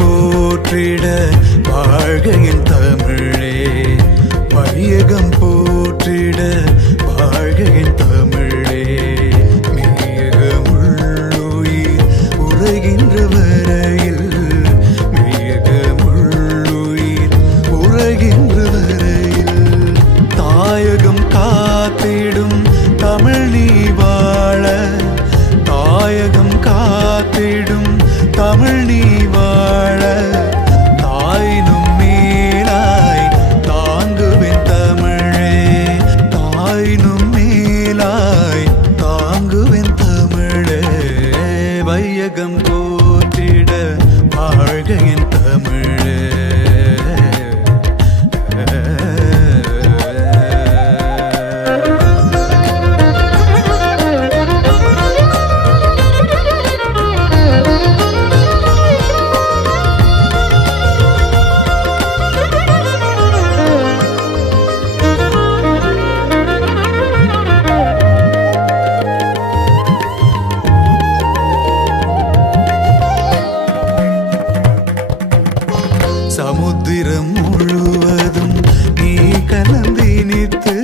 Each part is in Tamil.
போற்றிட வாழ்க என் தமிழே. வையகம் போற்றிட வாழ்க என் தமிழே. மெய்யகமுள்ளுயிர் உரைகின்ற வரையில், மெய்யகமுள்ளுயிர் உரைகின்ற வரையில், தாயகம் காத்திடும் தமிழ் நீ வாழ, தாயகம் காத்திடும் தமிழ் நீ வாழ, தாயினும் மேலாய் தாங்குவேன் தமிழே. தாயினும் மேலாய் தாங்குவேன் தமிழே. வையகம் போற்றிட வாழ்க என் தமிழே. சமுத்திரம் முழுவதும் நீ கலந்தினித்து,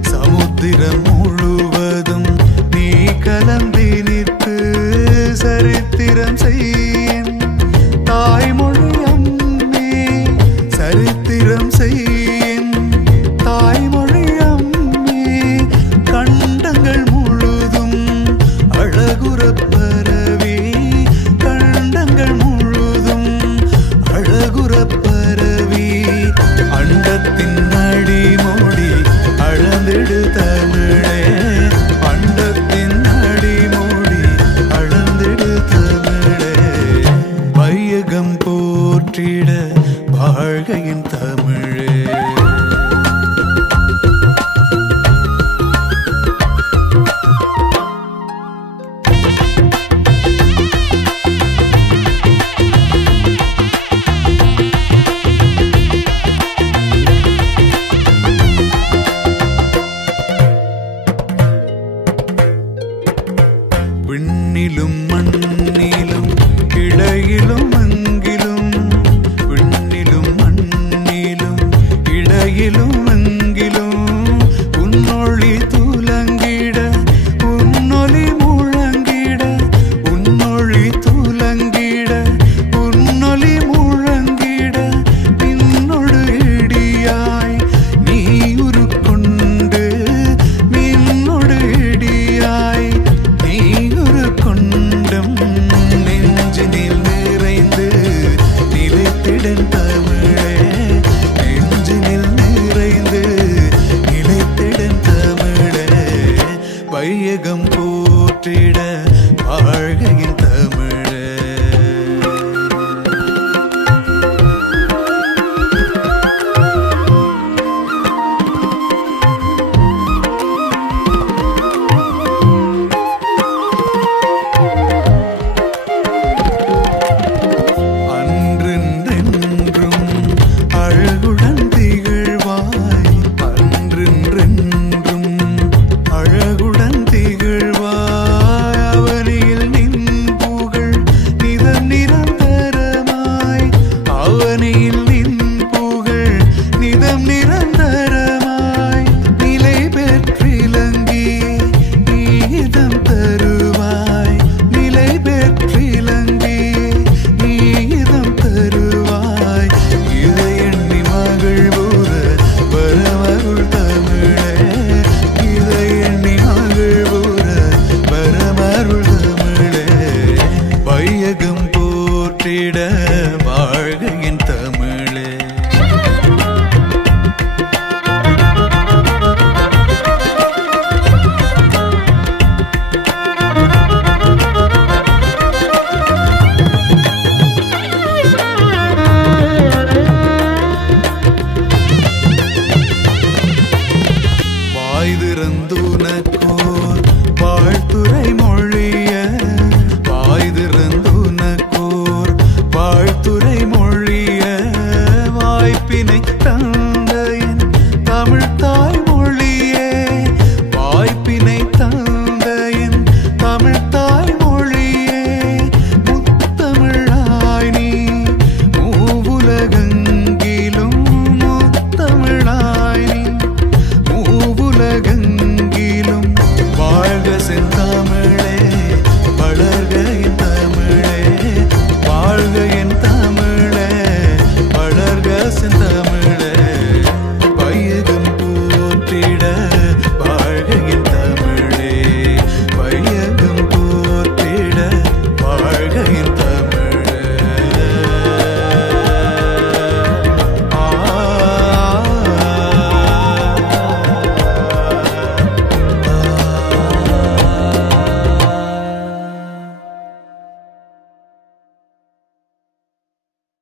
சமுத்திரம் முழுவதும் நீ கலந்தினித்து, சரித்திரம் செய்யும் தாய்மொழி அம்மே, சரித்திரம் செய்யும் தாய்மொழி அம்மே. கண்டங்கள் முழுதும் அழகுறப் பரவி, கண்டங்கள் முழுதும் அழகுறப் பரவி, அண்டத்தின் அடிமொழி அளந்திடு தமிழே. அண்டத்தின் அடிமொழி அளந்திடு தமிழே. வையகம் போற்றிட வாழ்க என் தமிழே. விண்ணிலும் மண்ணிலும் இடையிலும் அங்கிலும், விண்ணிலும் மண்ணிலும் இடையிலும் அங்கிலும், உன்னொளி துலங்கிட உன்னொலி முழங்கிட, உன்னொளி துலங்கிட உன்னொலி முழங்கிட, நின்னொடு இடியாய் நீ உருக்கொண்டு, நின்னொடு இடியாய் கொண்டம், நெஞ்சினில் நிறைந்து நிலைத்திடன் தமிழே. நெஞ்சினில் நிறைந்து நிலைத்திடன் தமிழே. வையகம் போற்றிட வாழ்க என் தமிழே. அழகுடன் திகழ்வாய், அன்றென்றும் அழகுடன் திகழ்வாய். அவனியில் நின் புகழ் நிதம் நிரந்தரமாய், அவனியில் நின் புகழ் நிதம் நிரந்தரமாய். நிலை பெற்றிலங்கி நீதம் தருவாய், நிலை பெற்றிலங்கி நீதம் தருவாய். இதை எண்ணி மகிழ்வுற வரமருள் தமிழே. இதை எண்ணி மகிழ்வுற வரமருள் தமிழே. வையகம் போற்றிட வாழ்க என் தமிழே. வாய் திறந்துனக்கோர் வாழ்த்துரை